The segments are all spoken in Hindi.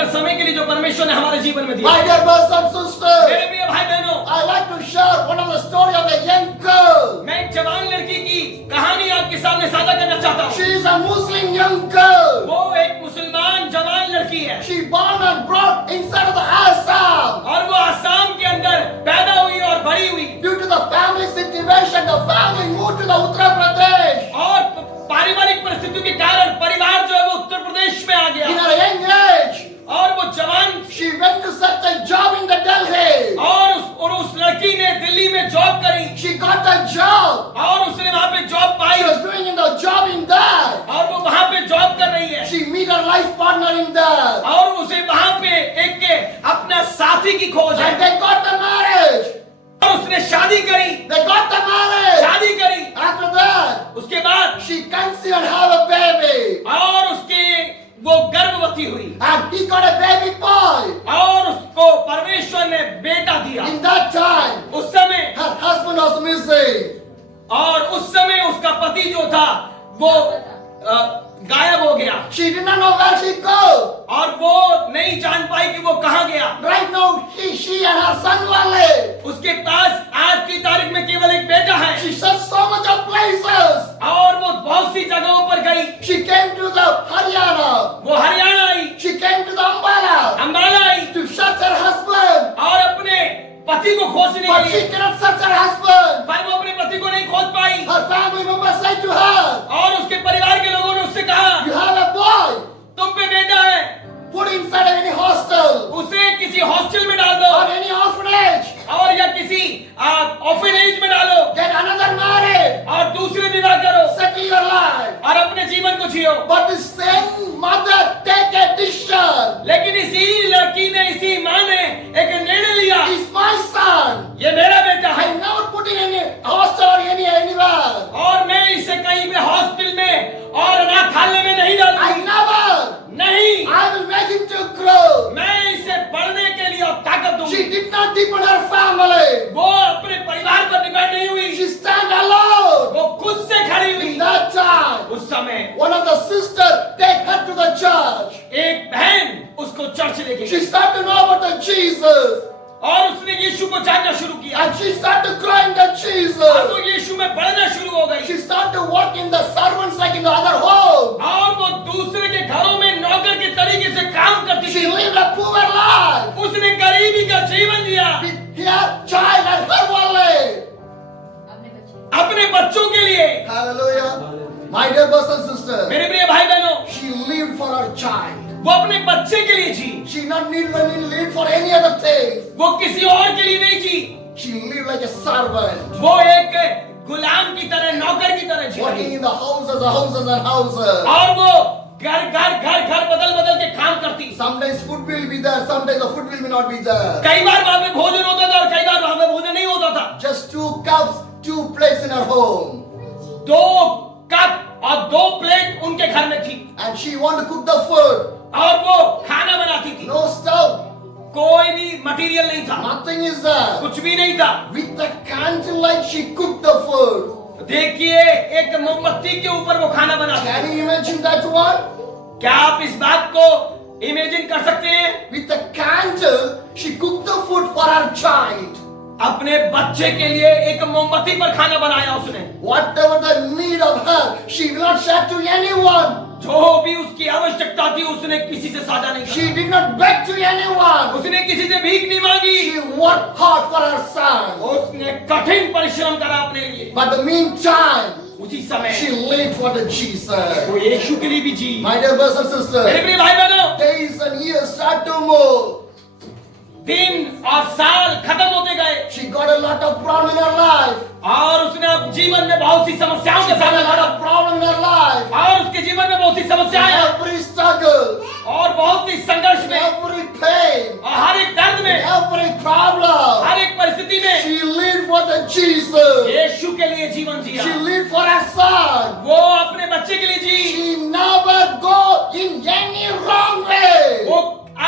सुंदर समय के लिए जो परमेश्वर ने हमारे जीवन में दिया। My dear brothers and sisters, मेरे प्रिय भाई बहनों, I like to share one of the story of a young girl. मैं एक जवान लड़की की कहानी आपके सामने साझा करना चाहता हूँ। She is a Muslim young girl. वो एक मुसलमान जवान लड़की है She born and brought inside of the Assam. और वो आसाम के अंदर पैदा हुई और बड़ी हुई Due to the family situation, the family moved to the Uttar Pradesh. और पारिवारिक परिस्थितियों के कारण परिवार जो है वो उत्तर प्रदेश में आ In गया her young age, और वो जवान she went to search a job in the Delhi. और उस लड़की ने दिल्ली में जॉब करी She got a job. और उसने वहां पे job pi She was doing in the job in there. और वो वहां पे जॉब कर रही है She meet her life partner in there. और उसे वहां पे एक के अपना साथी की खोज है And they got the marriage. और उसने शादी करी They got the marriage. शादी करी After that, उसके बाद she conceived and have a baby. और उसके वो गर्भवती हुई And he got a baby boy. और उसको परमेश्वर ने बेटा दिया In that time, उस समय her husband was missing. और उस समय उसका पति जो था वो गायब हो गया She did not know where she go. और वो नहीं जान पाई कि वो कहाँ गया। Right now, she and her son were late. उसके पास आज की तारीख में केवल एक बेटा है She searched so much of places. और वो बहुत सी जगहों पर गई। She came to the Haryana. वो हरियाणा आई, She came to the Ambala Ambala I to search her husband. और अपने पति को खोजने के But she लिए, cannot search her husband. पर वो अपने पति को नहीं खोज पाई Her family members said to her, और उसके परिवार के लोगों ने उससे कहा "You have a boy. तुम पे बेटा है, Put inside of any hostel उसे किसी हॉस्टल में डाल दो or any orphanage. और या किसी ऑर्फनेज में डालो Get another marriage. और दूसरे विवाह करो Settle your life." और अपने जीवन को जियो। But the same mother take a decision. लेकिन इसी लड़की ने, इसी माँ ने एक निर्णय लिया, He's my son. ये मेरा बेटा है I never put in any hostel or anywhere. और मैं इसे कहीं भी हॉस्टल में और अनाथालय में नहीं I डालूंगी, never. नहीं, I will make him to grow. मैं इसे पढ़ने के लिए और ताकत दूंगी। She did not depend on her family. वो अपने परिवार पर डिपेंड नहीं हुई, She stand alone. वो खुद से खड़ी हुई। In that time, उस समय one of the sisters take her to the church. एक बहन उसको चर्च लेके She गई started to know about the Jesus. और उसने यीशु को जानना शुरू किया And she started to grow in the और Jesus. वो यीशु में बढ़ना शुरू हो गई She started to work in the servants like in the other home. और वो दूसरे के घरों में नौकर के तरीके से काम करती She थी। lived a poor life. उसने गरीबी का जीवन जिया With her child and her wallet. अपने बच्चों के लिए। Hallelujah. My dear brothers and sisters, मेरे प्रिय भाई बहनों, she lived for her child. वो अपने बच्चे के लिए जी, She not need live for any other thing. वो किसी और के लिए नहीं जी, She lived like a servant, वो एक गुलाम की तरह, नौकर की तरह जी working रही। in the houses and houses. और वो घर बदल बदल के काम करती। Sometimes food will be there, sometimes the food will not be there. कई बार वहां पे भोजन होता था और कई बार वहां पे भोजन नहीं होता था। Just 2 cups, 2 plates in her home. 2 cup और 2 प्लेट उनके घर में थी And she want to cook the food. और वो खाना बनाती थी। No stove, कोई भी मटेरियल नहीं था, nothing is there. कुछ भी नहीं था। With the candlelight she cooked the food. देखिए, एक मोमबत्ती के ऊपर वो खाना बनाती Can थी। you imagine that one? क्या आप इस बात को इमेजिन कर सकते हैं? With the candle, she cooked the food for her child. अपने बच्चे के लिए एक मोमबत्ती पर खाना बनाया उसने। Whatever the need of her, she will not share to anyone. जो भी उसकी आवश्यकता थी उसने किसी से साझा नहीं She किया। did not beg to anyone. उसने किसी से भीख नहीं मांगी। She worked hard for her son. उसने कठिन परिश्रम करा अपने लिए। But the meantime, उसी समय she lived for the Jesus. वो यीशु के लिए भी जी। My dear brothers and मेरे sisters, प्रिय भाई बहनों, days and years start to move. दिन और साल खत्म होते गए She got a lot of problem in her life. और उसने अब जीवन में बहुत सी समस्याओं She के got सामना a lot करा of problem in her life. और उसके जीवन में बहुत सी समस्याएं आई Every struggle, और बहुत ही संघर्ष में every pain, और हर एक दर्द में, every problem. हर एक परिस्थिति में She lived for the Jesus. यीशु के लिए जीवन जिया। She lived for her son. वो अपने बच्चे के लिए जी। She never go in any wrong way. वो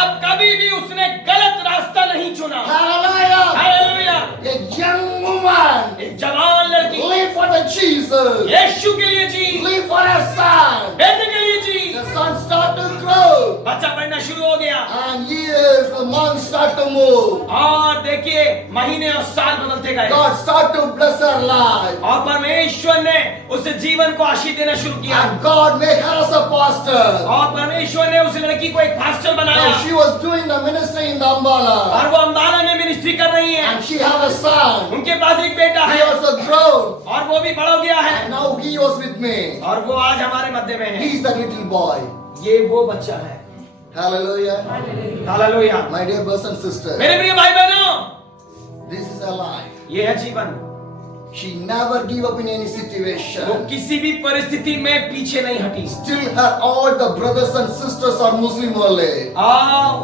अब कभी भी उसने गलत रास्ता नहीं चुना। Hallelujah. Hallelujah. A young woman एक जवान लड़की lived for the Jesus. यीशु के लिए जी, Live for her son. बेटे के लिए जी। The son started to grow. बच्चा बढ़ना शुरू हो गया And years, the months start to move. और देखिए महीने और साल बदलते गए God start to bless her life. और परमेश्वर ने उस जीवन को आशीष देना शुरू किया And God made her as a pastor. और परमेश्वर ने उस लड़की को एक पास्टर बनाया Now she was doing the ministry in the Ambala. और वो अम्बाला में मिनिस्ट्री कर रही है And she have a son. उनके पास एक बेटा He है also grown. और वो भी बड़ा हो गया है And now he was with me. और वो आज हमारे मध्य में है He's the little boy. ये वो बच्चा है Hallelujah. Hallelujah My dear brothers and sisters, मेरे प्रिय भाई बहनों this is her life. ये है जीवन She never give up in any वो situation. किसी भी परिस्थिति में पीछे नहीं हटी Still her all the brothers and sisters are Muslim only.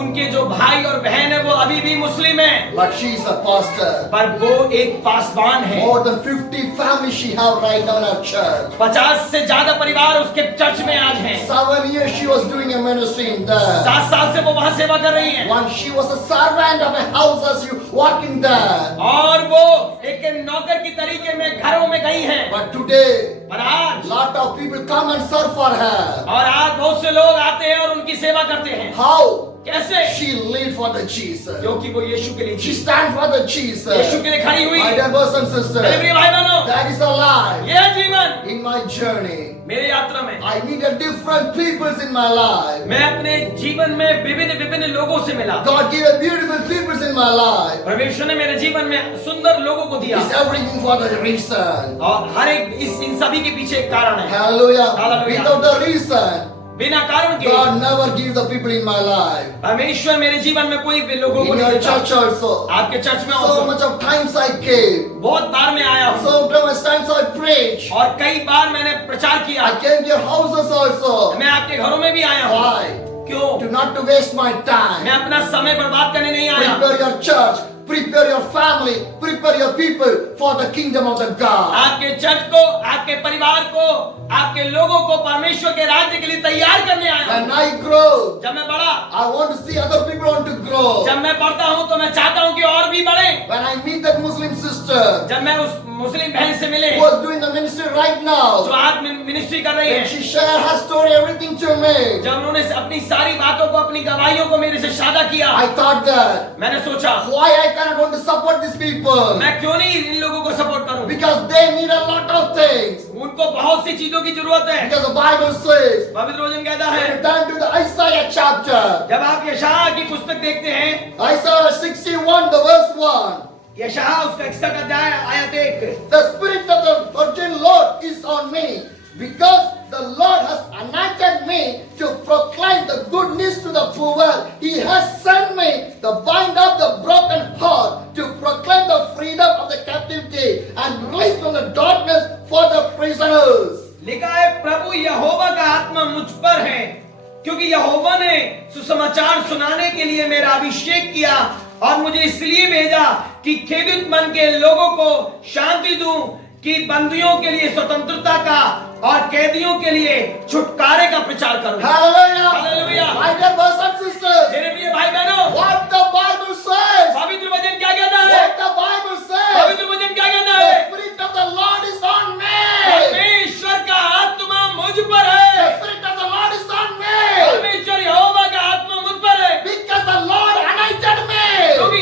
उनके जो भाई और बहन है वो अभी भी मुस्लिम है But she is a pastor. पर वो एक पासवान है More than 50 families she have right now in her church. 50 से ज्यादा परिवार उसके चर्च में आज हैं 7 years she was doing a ministry in there. 7 साल से वो वहां सेवा कर रही हैं Once she was a servant of a house as you walking there. और वो एक नौकर की तरीके में घरों में गई हैं But today, पर आज lot of people come and serve for her. और आज बहुत से लोग आते हैं और उनकी सेवा करते हैं How? कैसे She live for the Jesus. क्योंकि वो यीशु के लिए She ji stand for the Jesus. यीशु के लिए खड़ी हुई My है dear brothers and मेरे sisters, प्रिय भाई बहनों that is a life. ये है जीवन In my journey, मेरी यात्रा में I meet a different peoples in my life. मैं अपने जीवन में विभिन्न विभिन्न लोगों से मिला God gave a beautiful peoples in my life. परमेश्वर ने मेरे जीवन में सुंदर लोगों को दिया It's everything for the reason. और हर एक इन सभी के पीछे एक कारण है Hallelujah. Hallelujah. Without the reason, बिना कारण के God never give the people in my life. परमेश्वर मेरे जीवन में कोई भी लोगों को In नहीं your देता church also. आपके चर्च में So also much of times I came. बहुत बार मैं आया हूँ So much times I preach. और कई बार मैंने प्रचार किया I came to your houses also. मैं आपके घरों में भी आया हूँ Why? क्यों To not to waste my time. मैं अपना समय बर्बाद करने नहीं आया Prepare your church. Prepare your family. Prepare your people for the kingdom of the God. आपके चर्च को आपके परिवार को आपके लोगों को परमेश्वर के राज्य के लिए तैयार करने आया हूँ When I grow, जब मैं बड़ा I want to see other people want to grow. जब मैं बढ़ता हूँ तो मैं चाहता हूँ कि और भी बढ़े When I meet that Muslim sister जब मैं उस मुस्लिम बहन से मिले who was doing the ministry right जो now, आज मिनिस्ट्री कर रही and है she shared her story, everything to me, जब उन्होंने अपनी सारी बातों को अपनी गवाहियों को मेरे से साझा किया I thought that मैंने सोचा why I cannot want to support these people? मैं क्यों नहीं इन लोगों को सपोर्ट करूं Because they need a lot of things. उनको बहुत सी चीजों की जरूरत है Because the Bible says, पवित्र वचन कहता when है you turn to the Isaiah chapter, जब आप यशायाह की पुस्तक देखते हैं Isaiah 61, the verse 1. यशायाह उसका 61 अध्याय आयत 1 The Spirit of the Virgin Lord is on me, because the Lord has anointed me to proclaim the good news to the poor. He has sent me to bind up the broken heart, to proclaim the freedom of the captivity, and release from the darkness for the prisoners. लिखा है प्रभु यहोवा का आत्मा मुझ पर है क्योंकि यहोवा ने सुसमाचार सुनाने के लिए मेरा अभिषेक किया और मुझे इसलिए भेजा कि खेदित मन के लोगों को शांति दूं कि बंदियों के लिए स्वतंत्रता का और कैदियों के लिए छुटकारे का प्रचार करूं Hallelujah! Hallelujah! My dear brothers and sisters, मेरे प्रिय भाई बहनों what the Bible says, पवित्र वचन क्या कहता है what the Bible says, पवित्र वचन क्या कहता the है Spirit of the Lord is on me. परमेश्वर का आत्मा मुझ पर है The Spirit of the Lord is on me. परमेश्वर यहोवा का आत्मा मुझ पर है Because the Lord anointed me. क्योंकि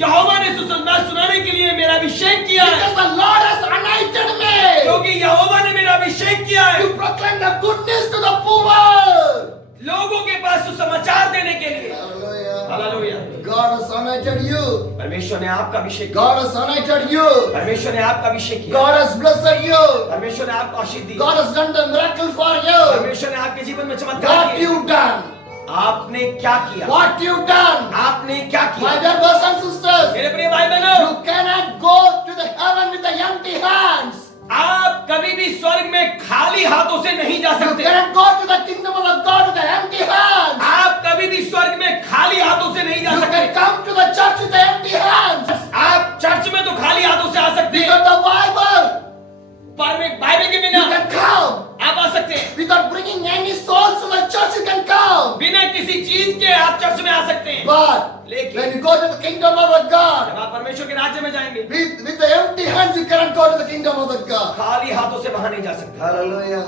यहोवा ने सुसमाचार सुनाने के लिए मेरा अभिषेक किया है Because the Lord has anointed me क्योंकि यहोवा ने मेरा अभिषेक किया है to proclaim the good news to the poor. लोगों के पास सुसमाचार देने के लिए Hallelujah. Hallelujah God has anointed you. परमेश्वर ने आपका अभिषेक किया God has anointed you. परमेश्वर ने आपका अभिषेक किया God has blessed you. परमेश्वर ने आपको आशीष दी God has done the miracle for you. परमेश्वर ने आपके जीवन में चमत्कार What किए you done? आपने क्या किया What you done? आपने क्या My किया dear brothers and sisters, मेरे प्रिय भाई बहनों you cannot go to the heaven with the empty hands. आप कभी भी स्वर्ग में खाली हाथों से नहीं जा You सकते cannot go to the kingdom of the God with the empty hands. आप कभी भी स्वर्ग में खाली हाथों से नहीं जा You सकते can come to the church with the empty hands. आप चर्च में तो खाली हाथों से आ सकते हैं Without the Bible, पर में बाइबल के you बिना can come. आप आ सकते हैं Without bringing any souls to the church, you can come. बिना किसी चीज के आप चर्च में आ सकते हैं But लेकिन when you go to the kingdom of the God, जब आप परमेश्वर के राज्य में जाएंगे with the empty hands, you cannot go to the kingdom of the God. खाली हाथों से वहां नहीं जा सकते Hallelujah.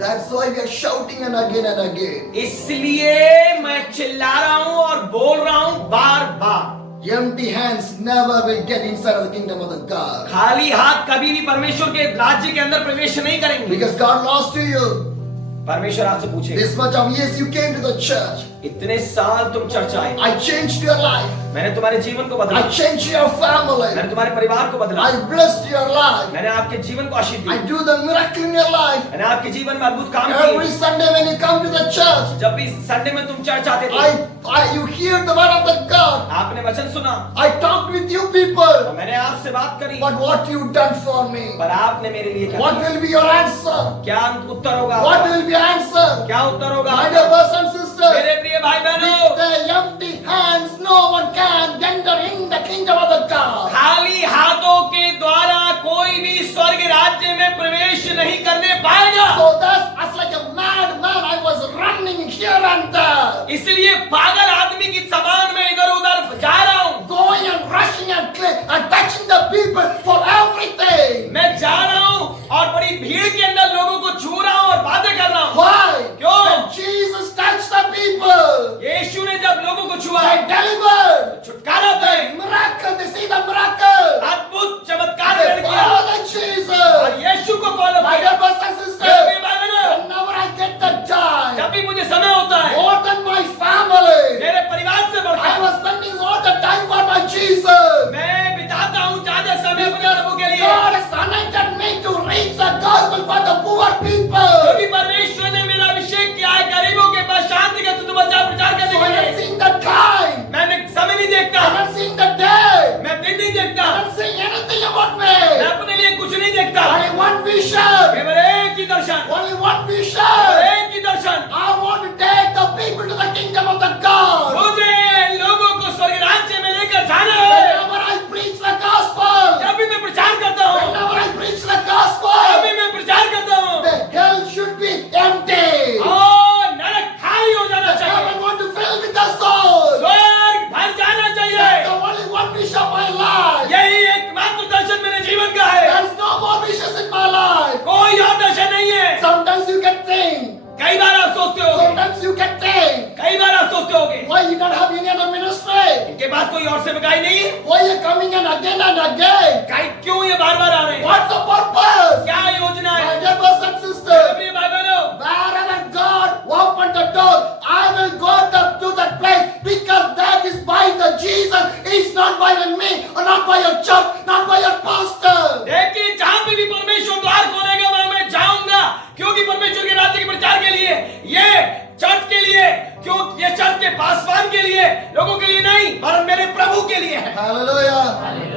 That's why we are shouting and again. इसलिए मैं चिल्ला रहा हूं और बोल रहा हूं बार बार। Empty hands never will get inside of the kingdom of the God. खाली हाथ कभी भी परमेश्वर के राज्य के अंदर प्रवेश नहीं करेंगे। Because God lost to you. परमेश्वर आपसे पूछे, This much of years you came to the church. इतने साल तुम चर्च आए, I changed your life. मैंने तुम्हारे जीवन को बदला, I changed your family. मैंने तुम्हारे परिवार को बदला, I blessed your life. मैंने आपके जीवन को आशीष I the, do the miracle in your life. मैंने आपके जीवन में अद्भुत काम Every किए। Sunday when you come to the church, जब भी संडे में तुम चर्च आते थे, you hear the word of the God. आपने वचन सुना, I talked with you तो people. मैंने आपसे बात करी, But what you done for me? पर आपने मेरे लिए क्या What किया? will be your answer? क्या उत्तर होगा? What will be your answer? क्या उत्तर होगा? My dear brothers and sisters, मेरे प्रिय भाई बहनों, with the empty hands, no one can enter in the kingdom of the God. खाली हाथों के द्वारा कोई भी स्वर्ग राज्य में प्रवेश नहीं करने पाएगा। So that's as like a madman, I was running here and there, इसलिए पागल आदमी की समान में इधर उधर जा रहा हूँ, going and rushing and touching the people for everything. मैं जा रहा हूँ और बड़ी भीड़ के अंदर लोगों को छू रहा हूँ और बातें कर रहा हूँ। Why? क्यों? When Jesus touched the people, यीशु ने जब लोगों को छुआ, they delivered. छुटकारा The पाए, miracle, they see the miracle. अद्भुत चमत्कार They कर किया follow the और Jesus. यीशु को फॉलो My किया। dear brothers and मेरे sisters, प्रिय भाई बहनों, whenever I get the time, जब भी मुझे समय होता है, more than my family, मेरे परिवार से I बढ़कर was spending all the time for my Jesus. मैं बिताता हूँ ज्यादा समय अपने Because प्रभु के लिए, God has anointed me to reach the gospel for the poor people. क्योंकि परमेश्वर ने मेरा अभिषेक किया है गरीबों के पास शांति का सुसमाचार प्रचार करने So के I'm not लिए। seeing the time. मैंने समय नहीं देखता, I'm not seeing the day. मैं दिन नहीं देखता, I'm not seeing anything about मैं me. अपने लिए कुछ नहीं देखता, Only one vision. केवल एक ही दर्शन, Only one vision. एक ही दर्शन। I want to take the people to the kingdom of the God. मुझे लोगों को स्वर्ग राज्य में लेकर जाना है। Whenever I preach the gospel, जब भी मैं प्रचार करता हूँ, whenever I preach the जब gospel, भी मैं प्रचार करता हूँ, the hell should be empty. और नरक खाली हो जाना चाहिए, Heaven want to fill with the souls. स्वर्ग भर जाना चाहिए। That's the only one vision of my life. यही एकमात्र दर्शन मेरे जीवन का है, There's no more visions in my life. कोई और दर्शन नहीं है। Sometimes you can think. कई बार आप सोचते होगे, Sometimes you can think. कई बार आप सोचते होगे, Why you don't have any other ministry? इनके पास कोई और सेवकाई नहीं है, Why you coming in again and again? क्यों ये बार बार आ रहे हैं? What's the purpose? क्या योजना है? My dear brothers and मेरे sisters, प्रिय भाई बहनों, wherever God opened the door, I will go to that place because that is by the Jesus. It's not by me or not by your church, not by your pastor. देखिए जहां पे भी परमेश्वर द्वार खोलेगा वहां मैं जाऊंगा, क्योंकि परमेश्वर के राज्य के प्रचार के लिए, ये चर्च के लिए, क्यों ये चर्च के पासवान के लिए, लोगों के लिए नहीं, पर मेरे प्रभु के लिए है। Hallelujah.